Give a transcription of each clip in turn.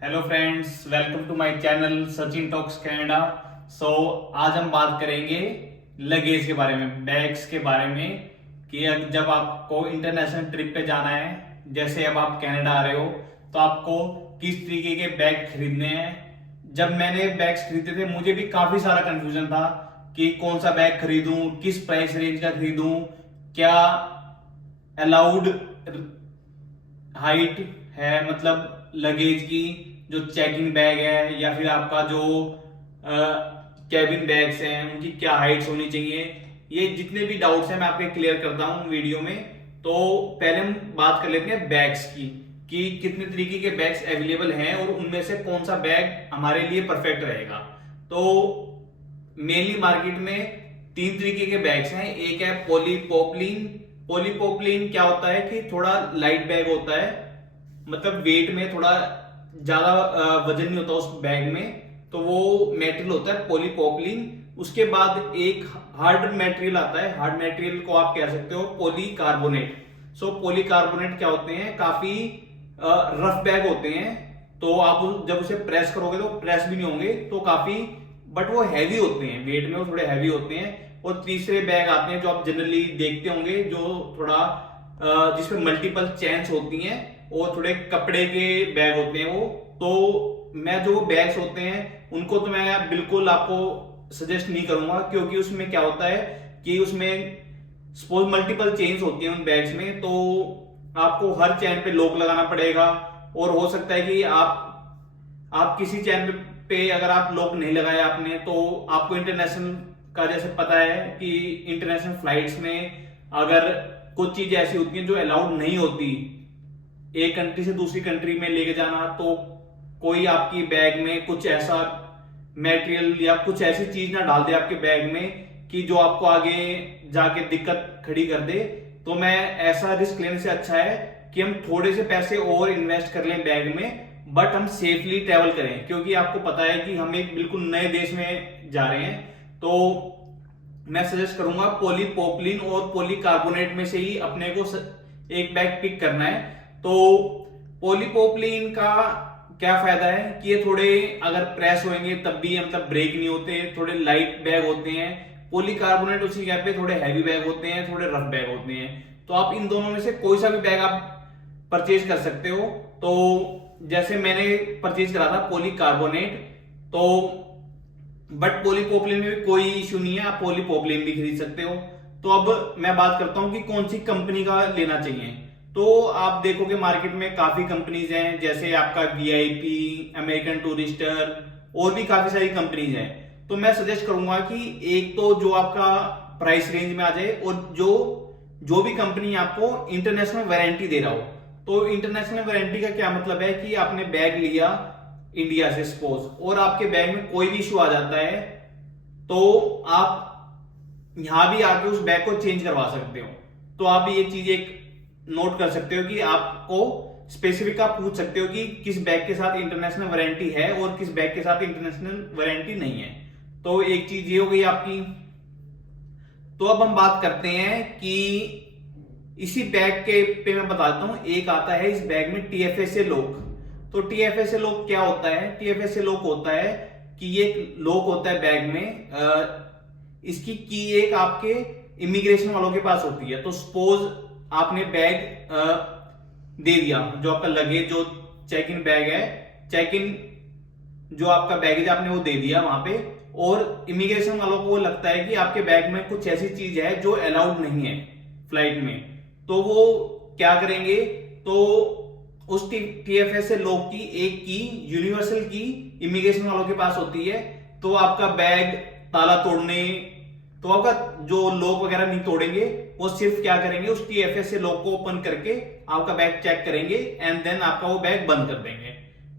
Hello friends, welcome to my channel Sachin talks Canada. आज हम बात करेंगे लगेज के बारे में, बैग्स के बारे में कि जब आपको इंटरनेशनल ट्रिप पे जाना है, जैसे अब आप कनाडा आ रहे हो, तो आपको किस तरीके के बैग खरीदने हैं। जब मैंने बैग्स खरीदे थे मुझे भी काफी सारा कंफ्यूजन था कि कौन सा बैग खरीदूं, किस प्राइस रेंज का खरीदूं, क्या अलाउड हाइट है, मतलब लगेज की जो चेकिंग बैग है या फिर आपका जो कैबिन बैग्स हैं उनकी क्या हाइट्स होनी चाहिए। ये जितने भी डाउट्स हैं मैं आपके क्लियर करता हूँ वीडियो में। तो पहले हम बात कर लेते हैं बैग्स की कि कितने तरीके के बैग्स अवेलेबल हैं और उनमें से कौन सा बैग हमारे लिए परफेक्ट रहेगा। तो मेनली मार्केट में तीन तरीके के बैग्स हैं। एक है पॉलीपोपलीन। पॉलीपोपलीन क्या होता है कि थोड़ा लाइट बैग होता है, मतलब वेट में थोड़ा ज्यादा वजन नहीं होता उस बैग में, तो वो मेटेरियल होता है पॉलीपोपलीन। उसके बाद एक हार्ड मटेरियल आता है, हार्ड मटेरियल को आप कह सकते हो पॉलीकार्बोनेट। पॉलीकार्बोनेट क्या होते हैं, काफी रफ बैग होते हैं, तो आप जब उसे प्रेस करोगे तो प्रेस भी नहीं होंगे, तो काफी बट वो हैवी होते हैं, वेट में वो थोड़े हैवी होते हैं। और तीसरे बैग आते हैं जो आप जनरली देखते होंगे, जो थोड़ा जिसमें मल्टीपल चेन्स होती हैं और थोड़े कपड़े के बैग होते हैं वो। तो मैं जो बैग्स होते हैं उनको तो मैं बिल्कुल आपको सजेस्ट नहीं करूंगा, क्योंकि उसमें क्या होता है कि उसमें सपोज मल्टीपल चेन्स होती हैं उन बैग्स में, तो आपको हर चैन पे लॉक लगाना पड़ेगा। और हो सकता है कि आप किसी चैन पे अगर आप लॉक नहीं लगाया आपने, तो आपको इंटरनेशनल का जैसे पता है कि इंटरनेशनल फ्लाइट्स में अगर कुछ चीज ऐसी होती हैं जो अलाउड नहीं होती एक कंट्री से दूसरी कंट्री में लेके जाना, तो कोई आपकी बैग में कुछ ऐसा मटेरियल या कुछ ऐसी चीज ना डाल दे आपके बैग में कि जो आपको आगे जाके दिक्कत खड़ी कर दे। तो मैं ऐसा रिस्क लेने से अच्छा है कि हम थोड़े से पैसे और इन्वेस्ट कर लें बैग में, बट हम सेफली ट्रेवल करें, क्योंकि आपको पता है कि हम एक बिल्कुल नए देश में जा रहे हैं। तो मैं सजेस्ट करूंगा पॉलीपोपलीन और पॉलीकार्बोनेट में से ही अपने को एक बैग पिक करना है। तो पॉलीपोपलीन का क्या फायदा है कि ये थोड़े अगर प्रेस होंगे तब भी मतलब ब्रेक नहीं होते, थोड़े लाइट बैग होते हैं। पॉलीकार्बोनेट उसी जगह पे थोड़े हैवी बैग होते हैं, थोड़े रफ बैग होते हैं। तो आप इन दोनों में से कोई सा भी बैग आप परचेज कर सकते हो। तो जैसे मैंने परचेज करा था पॉलीकार्बोनेट, तो बट पॉलीपोपलीन में भी कोई इश्यू नहीं है, आप पॉलीपोपलीन भी खरीद सकते हो। तो अब मैं बात करता हूं कि कौन सी कंपनी का लेना चाहिए। तो आप देखोगे मार्केट में काफी कंपनीज हैं, जैसे आपका वीआईपी, अमेरिकन टूरिस्टर, और भी काफी सारी कंपनीज हैं। तो मैं सजेस्ट करूंगा कि एक तो जो आपका प्राइस रेंज में आ जाए और जो जो भी कंपनी आपको इंटरनेशनल वारंटी दे रहा हो। तो इंटरनेशनल वारंटी का क्या मतलब है कि आपने बैग लिया इंडिया से सपोज और आपके बैग में कोई भी इशू आ जाता है, तो आप यहां भी आके उस बैग को चेंज करवा सकते हो। तो आप ये चीज एक नोट कर सकते हो कि आपको स्पेसिफिक आप पूछ सकते हो कि किस बैग के साथ इंटरनेशनल वारंटी है और किस बैग के साथ इंटरनेशनल वारंटी नहीं है। तो एक चीज ये हो गई आपकी। तो अब हम बात करते हैं कि इसी बैग के पे मैं बताता हूं, एक आता है इस बैग में टीएफएसए लॉक। तो टीएफएसए लॉक क्या होता है? टीएफएसए लॉक होता है कि ये लॉक होता है बैग में, इसकी की एक आपके इमिग्रेशन वालों के पास होती है। तो सपोज आपने बैग दे दिया, जो आपका लगेज जो चेक इन बैग है, चेक इन जो आपका बैगेज आपने वो दे दिया वहां पे, और इमिग्रेशन वालों को लगता है कि आपके बैग में कुछ ऐसी चीज है जो अलाउड नहीं है फ्लाइट में। तो वो क्या करेंगे, तो उस टीएफएसए लॉक की एक की यूनिवर्सल की इमिग्रेशन वालों के पास होती है। तो आपका बैग ताला तोड़ने, तो आपका जो लॉक वगैरह नहीं तोड़ेंगे, वो सिर्फ क्या करेंगे उस टीएफएसए लॉक को ओपन करके आपका बैग चेक करेंगे एंड देन आपका वो बैग बंद कर देंगे।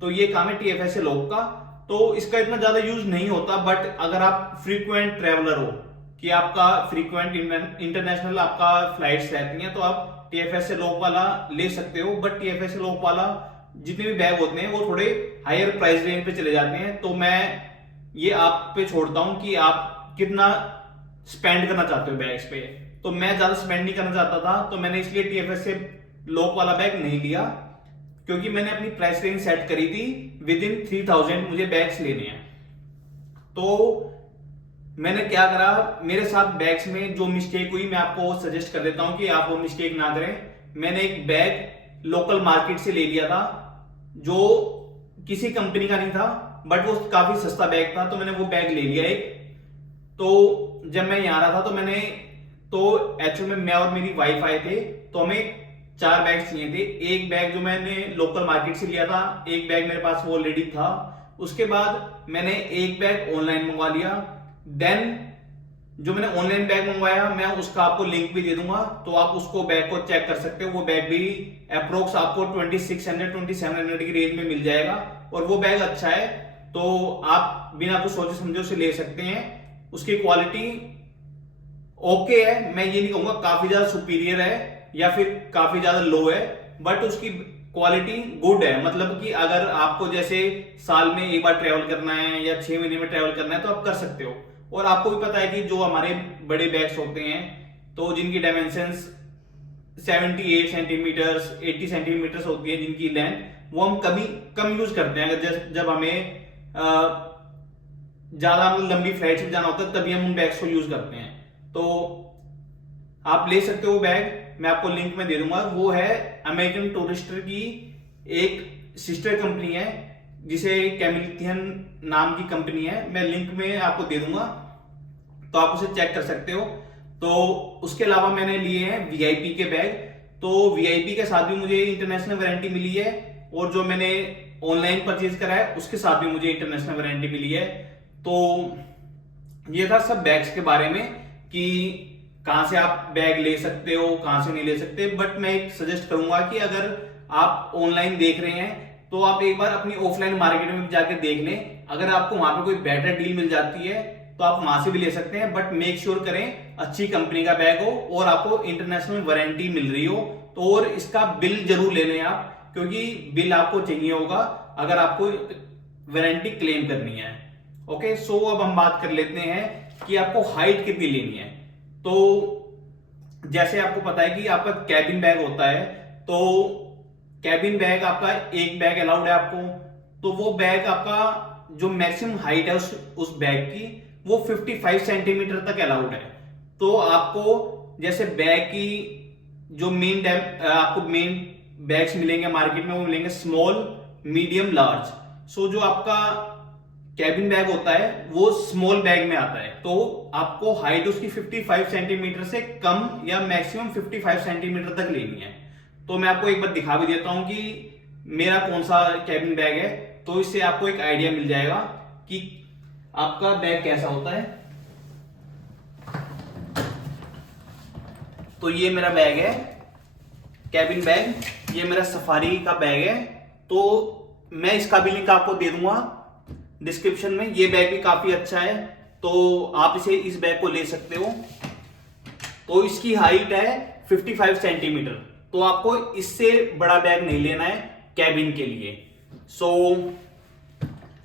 तो ये काम है टीएफएसए लॉक का। तो इसका इतना ज्यादा यूज नहीं होता, बट अगर आप फ्रीक्वेंट ट्रेवलर हो कि आपका फ्रीक्वेंट इंटरनेशनल आपका फ्लाइट्स रहती हैं, तो आप टीएफएसए लॉक वाला ले सकते हो। बट टीएफएसए लॉक वाला जितने भी बैग होते हैं वो थोड़े हायर प्राइस रेंज पे चले जाते हैं। तो मैं ये आप पे छोड़ता हूं कि आप कितना स्पेंड करना चाहते हो बैग्स पे। तो मैं ज्यादा स्पेंड नहीं करना चाहता था, तो मैंने इसलिए टीएफएसए लॉक वाला बैग नहीं लिया, क्योंकि मैंने अपनी प्राइस रेंज सेट करी थी विद इन 3000 मुझे बैग्स लेने हैं। तो मैंने क्या करा, मेरे साथ बैग्स में जो मिस्टेक हुई मैं आपको सजेस्ट कर देता हूं कि आप वो मिस्टेक ना करें। मैंने एक बैग लोकल मार्केट से ले लिया था जो किसी कंपनी का नहीं था, बट वो काफी सस्ता बैग था, तो मैंने वो बैग ले लिया एक। तो जब मैं यहाँ रहा था तो एक्चुअल में मैं और मेरी वाइफ आए थे, तो हमें 4 बैग चाहिए थे। एक बैग जो मैंने लोकल मार्केट से लिया था, एक बैग मेरे पास वो ऑलरेडी था। उसके बाद मैंने एक बैग ऑनलाइन मंगवा लिया। देन जो मैंने ऑनलाइन बैग मंगवाया मैं उसका आपको लिंक भी दे दूंगा, तो आप उसको बैग को चेक कर सकते हो। वो बैग भी अप्रोक्स आपको 2600-2700 की रेंज में मिल जाएगा, और वो बैग अच्छा है, तो आप बिना कुछ सोचे समझे उसे ले सकते हैं। उसकी क्वालिटी ओके है, मैं ये नहीं कहूंगा काफी ज्यादा सुपीरियर है या फिर काफी ज्यादा लो है, बट उसकी क्वालिटी गुड है। मतलब कि अगर आपको जैसे साल में एक बार ट्रेवल करना है या 6 महीने में ट्रेवल करना है तो आप कर सकते हो। और आपको भी पता है कि जो हमारे बड़े बैग्स होते हैं तो जिनकी डायमेंशंस 78 सेंटीमीटर 80 सेंटीमीटर होती है जिनकी लेंथ, वो हम कम यूज करते हैं। अगर जब हमें ज्यादा लंबी फ्लाइट में जाना होता है तभी हम उन बैग्स को यूज करते हैं। तो आप ले सकते हो बैग, मैं आपको लिंक में दे दूंगा। वो है अमेरिकन टूरिस्टर की एक सिस्टर कंपनी है जिसे कैमिलिथियन नाम की कंपनी है, मैं लिंक में आपको दे दूंगा, तो आप उसे चेक कर सकते हो। तो उसके अलावा मैंने लिए हैं वीआईपी के बैग, तो वीआईपी के साथ भी मुझे इंटरनेशनल वारंटी मिली है, और जो मैंने ऑनलाइन परचेज करा है उसके साथ भी मुझे इंटरनेशनल वारंटी मिली है। तो ये था सब बैग्स के बारे में कि कहां से आप बैग ले सकते हो, कहां से नहीं ले सकते। बट मैं एक सजेस्ट करूंगा कि अगर आप ऑनलाइन देख रहे हैं तो आप एक बार अपनी ऑफलाइन मार्केट में जाके देख लें। अगर आपको वहां पे कोई बेटर डील मिल जाती है तो आप वहां से भी ले सकते हैं, बट मेक श्योर करें अच्छी कंपनी का बैग हो और आपको इंटरनेशनल वारंटी मिल रही हो। तो और इसका बिल जरूर ले लें आप, क्योंकि बिल आपको चाहिए होगा अगर आपको वारंटी क्लेम करनी है। ओके, सो अब हम बात कर लेते हैं कि आपको हाइट कितनी लेनी है। तो जैसे आपको पता है कि आपका कैबिन बैग होता है, तो कैबिन बैग आपका एक बैग अलाउड है आपको। तो वो बैग आपका जो मैक्सिमम हाइट है उस बैग की वो 55 सेंटीमीटर तक अलाउड है। तो आपको जैसे बैग की जो आपको मेन बैग्स मिलेंगे मार्केट में वो मिलेंगे स्मॉल, मीडियम, लार्ज। सो जो आपका कैबिन बैग होता है वो स्मॉल बैग में आता है, तो आपको हाइट उसकी 55 सेंटीमीटर से कम या मैक्सिमम 55 सेंटीमीटर तक लेनी है। तो मैं आपको एक बार दिखा भी देता हूं कि मेरा कौन सा कैबिन बैग है, तो इससे आपको एक आइडिया मिल जाएगा कि आपका बैग कैसा होता है। तो ये मेरा बैग है कैबिन बैग, ये मेरा सफारी का बैग है। तो मैं इसका भी लिंक आपको दे दूंगा डिस्क्रिप्शन में। ये बैग भी काफी अच्छा है, तो आप इस बैग को ले सकते हो। तो इसकी हाइट है 55 सेंटीमीटर, तो आपको इससे बड़ा बैग नहीं लेना है कैबिन के लिए। सो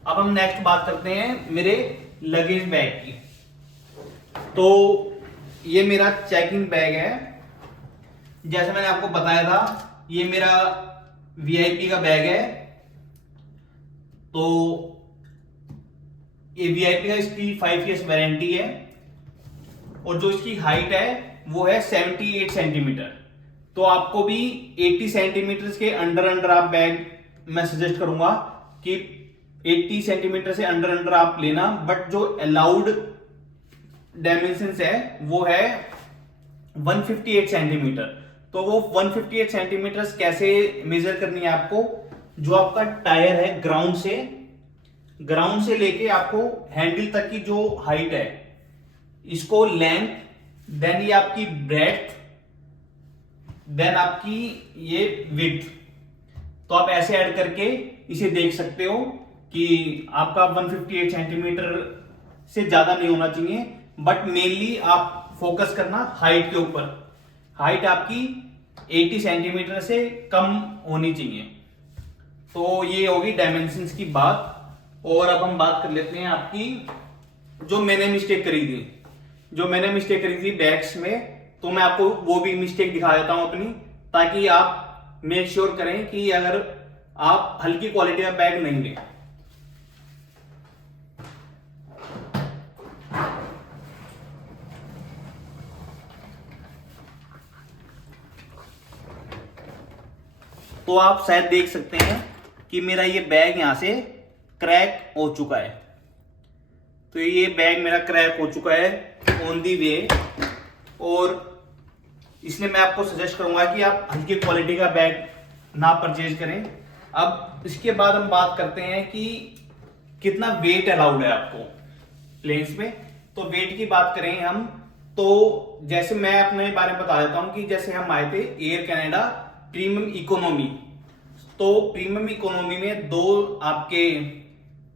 अब हम नेक्स्ट बात करते हैं मेरे लगेज बैग की। तो ये मेरा चेकिंग बैग है, जैसे मैंने आपको बताया था ये मेरा वीआईपी का बैग है। तो ये वीआईपी का इसकी 5 ईयर्स वारंटी है, और जो इसकी हाइट है वो है 78 सेंटीमीटर। तो आपको भी 80 सेंटीमीटर के अंडर आप बैग मैं सजेस्ट करूंगा कि 80 सेंटीमीटर से अंडर आप लेना। बट जो अलाउड डायमेंशन है वो है 158 सेंटीमीटर। तो वो 158 सेंटीमीटर कैसे मेजर करनी है आपको, जो आपका टायर है ग्राउंड से लेके आपको हैंडल तक की जो हाइट है, इसको लेंथ, देन ये आपकी ब्रेड्थ, देन आपकी ये विड्थ। तो आप ऐसे ऐड करके इसे देख सकते हो कि आपका 158 सेंटीमीटर से ज्यादा नहीं होना चाहिए। बट मेनली आप फोकस करना हाइट के ऊपर, हाइट आपकी 80 सेंटीमीटर से कम होनी चाहिए। तो ये होगी डायमेंशंस की बात। और अब हम बात कर लेते हैं आपकी जो मैंने मिस्टेक करी थी बैग्स में। तो मैं आपको वो भी मिस्टेक दिखा देता हूं अपनी, ताकि आप मेक श्योर करें कि अगर आप हल्की क्वालिटी का बैग नहीं लें। तो आप शायद देख सकते हैं कि मेरा ये बैग यहां से क्रैक हो चुका है। तो ये बैग मेरा क्रैक हो चुका है ऑन दी वे, और इसलिए मैं आपको सजेस्ट करूंगा कि आप हल्की क्वालिटी का बैग ना परचेज करें। अब इसके बाद हम बात करते हैं कि कितना वेट अलाउड है आपको प्लेन्स में। तो वेट की बात करें हम, तो जैसे मैं अपने बारे में बता देता हूं कि जैसे हम आए थे एयर कनाडा प्रीमियम इकोनॉमी। तो प्रीमियम इकोनॉमी में 2 आपके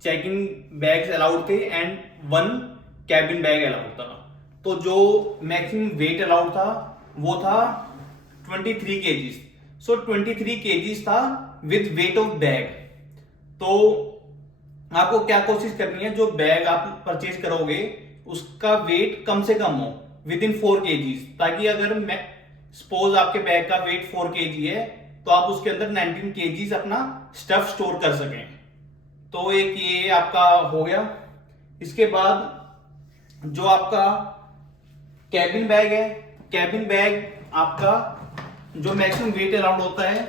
चेकिंग बैग्स अलाउड थे एंड 1 कैबिन बैग अलाउड था। तो जो मैक्सिमम वेट अलाउड था वो था 23 केजीज। सो 23 केजीज था विद वेट ऑफ बैग। तो आपको क्या कोशिश करनी है, जो बैग आप परचेज करोगे उसका वेट कम से कम हो विद इन 4 केजीज, ताकि अगर मैं सपोज आपके बैग का वेट 4 केजी है तो आप उसके अंदर 19 केजीज अपना स्टफ स्टोर कर सकें। तो एक ये आपका हो गया। इसके बाद जो आपका कैबिन बैग है, कैबिन बैग आपका जो मैक्सिमम वेट अलाउड होता है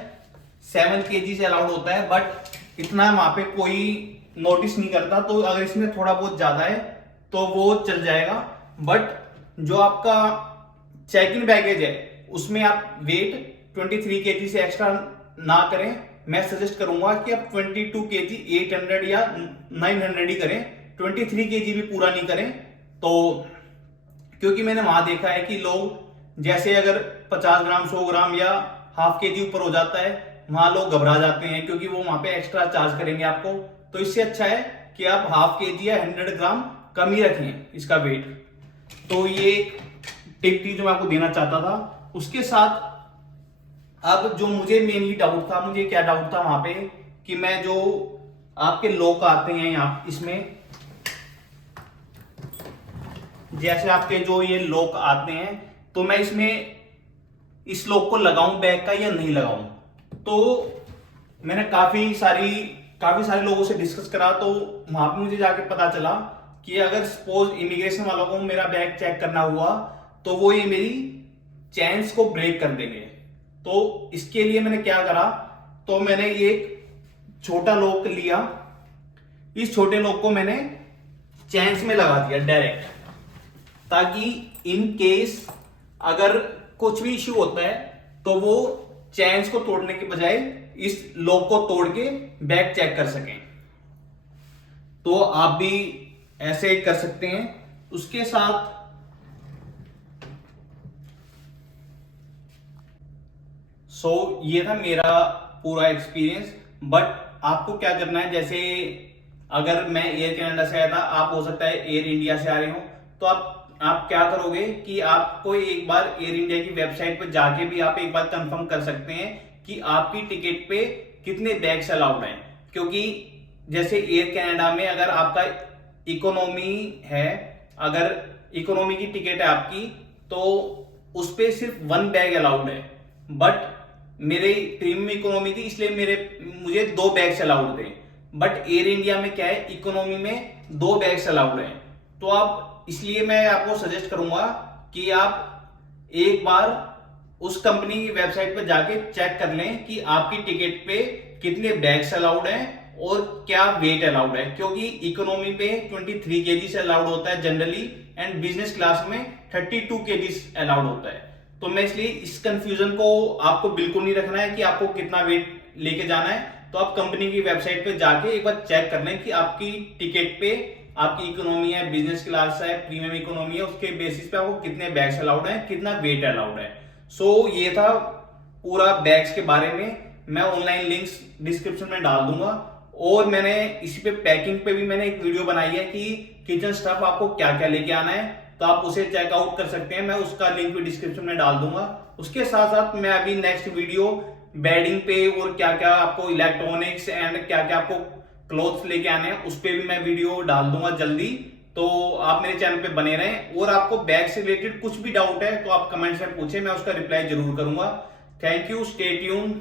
7 केजी से अलाउड होता है, बट इतना वहां पे कोई नोटिस नहीं करता। तो अगर इसमें थोड़ा बहुत ज्यादा है तो वो चल जाएगा, बट जो आपका चेक इन बैगेज है उसमें आप वेट 23 केजी से एक्स्ट्रा ना करें। मैं सजेस्ट करूंगा कि आप 22 केजी 800 या 900 ही करें, 23 केजी भी पूरा नहीं करें। तो क्योंकि मैंने वहां देखा है कि लोग जैसे अगर 50 ग्राम 100 ग्राम या हाफ केजी ऊपर हो जाता है, वहां लोग घबरा जाते हैं क्योंकि वो वहां पे एक्स्ट्रा चार्ज करेंगे आपको। तो इससे अच्छा है कि आप हाफ केजी या 100 ग्राम कम ही रखें इसका वेट। तो ये टिप थी जो मैं आपको देना चाहता था। उसके साथ अब जो मुझे मेनली डाउट था, मुझे क्या डाउट था वहां पे कि मैं जो आपके लॉक आते हैं यहाँ इसमें, जैसे आपके जो ये लॉक आते हैं, तो मैं इसमें इस लॉक को लगाऊं बैग का या नहीं लगाऊं। तो मैंने काफी सारे लोगों से डिस्कस करा। तो वहां पे मुझे जाके पता चला कि अगर सपोज इमिग्रेशन वालों को मेरा बैग चेक करना हुआ तो वो ये मेरी चेन्स को ब्रेक कर देंगे। तो इसके लिए मैंने क्या करा, तो मैंने एक छोटा लॉक लिया, इस छोटे लॉक को मैंने चेन्स में लगा दिया डायरेक्ट, ताकि इन केस अगर कुछ भी इश्यू होता है तो वो चेन्स को तोड़ने के बजाय इस लॉक को तोड़ के बैग चेक कर सकें। तो आप भी ऐसे कर सकते हैं। उसके साथ ये था मेरा पूरा एक्सपीरियंस। बट आपको क्या करना है, जैसे अगर मैं एयर कनाडा से आया था, आप हो सकता है एयर इंडिया से आ रहे हो, तो आप क्या करोगे कि आपको एक बार एयर इंडिया की वेबसाइट पर जाके भी आप एक बार कंफर्म कर सकते हैं कि आपकी टिकट पे कितने बैग्स अलाउड हैं। क्योंकि जैसे एयर कनाडा में अगर आपका इकोनॉमी है, अगर इकोनॉमी की टिकट है आपकी, तो उस पे सिर्फ 1 बैग अलाउड है। बट मेरे प्रीमियम इकोनॉमी थी इसलिए मुझे 2 बैग्स अलाउड थे। बट एयर इंडिया में क्या है, इकोनॉमी में 2 बैग्स अलाउड है। तो आप इसलिए मैं आपको सजेस्ट करूंगा कि आप एक बार उस कंपनी की वेबसाइट पर जाके चेक कर लें कि आपकी टिकट पे कितने बैग्स अलाउड हैं और क्या वेट अलाउड है। क्योंकि इकोनॉमी पे 23 केजी से अलाउड होता है जनरली, एंड बिजनेस क्लास में 32 केजी अलाउड होता है। तो मैं इसलिए इस कंफ्यूजन को आपको बिल्कुल नहीं रखना है कि आपको कितना वेट लेके जाना है। तो आप कंपनी की वेबसाइट पे जाके एक बार चेक कर लें कि आपकी टिकट पे आपकी इकोनॉमी है, बिजनेस क्लास है, प्रीमियम इकोनॉमी है, उसके बेसिस पे आपको कितने बैग्स अलाउड है, कितना वेट अलाउड है। ये था पूरा बैग्स के बारे में। मैं ऑनलाइन लिंक्स डिस्क्रिप्शन में डाल दूंगा, और मैंने इसी पे पैकिंग पे भी मैंने एक वीडियो बनाई है कि किचन स्टफ आपको क्या क्या लेके आना है, तो आप उसे चेकआउट कर सकते हैं। मैं उसका लिंक भी डिस्क्रिप्शन में डाल दूंगा। उसके साथ साथ मैं अभी नेक्स्ट वीडियो बेडिंग पे और क्या क्या आपको इलेक्ट्रॉनिक्स एंड क्या क्या आपको क्लोथ्स लेके आने हैं, उस पे भी मैं वीडियो डाल दूंगा जल्दी। तो आप मेरे चैनल पे बने रहें, और आपको बैग से रिलेटेड कुछ भी डाउट है तो आप कमेंट्स में पूछें, मैं उसका रिप्लाई जरूर करूंगा। Thank you, stay tune.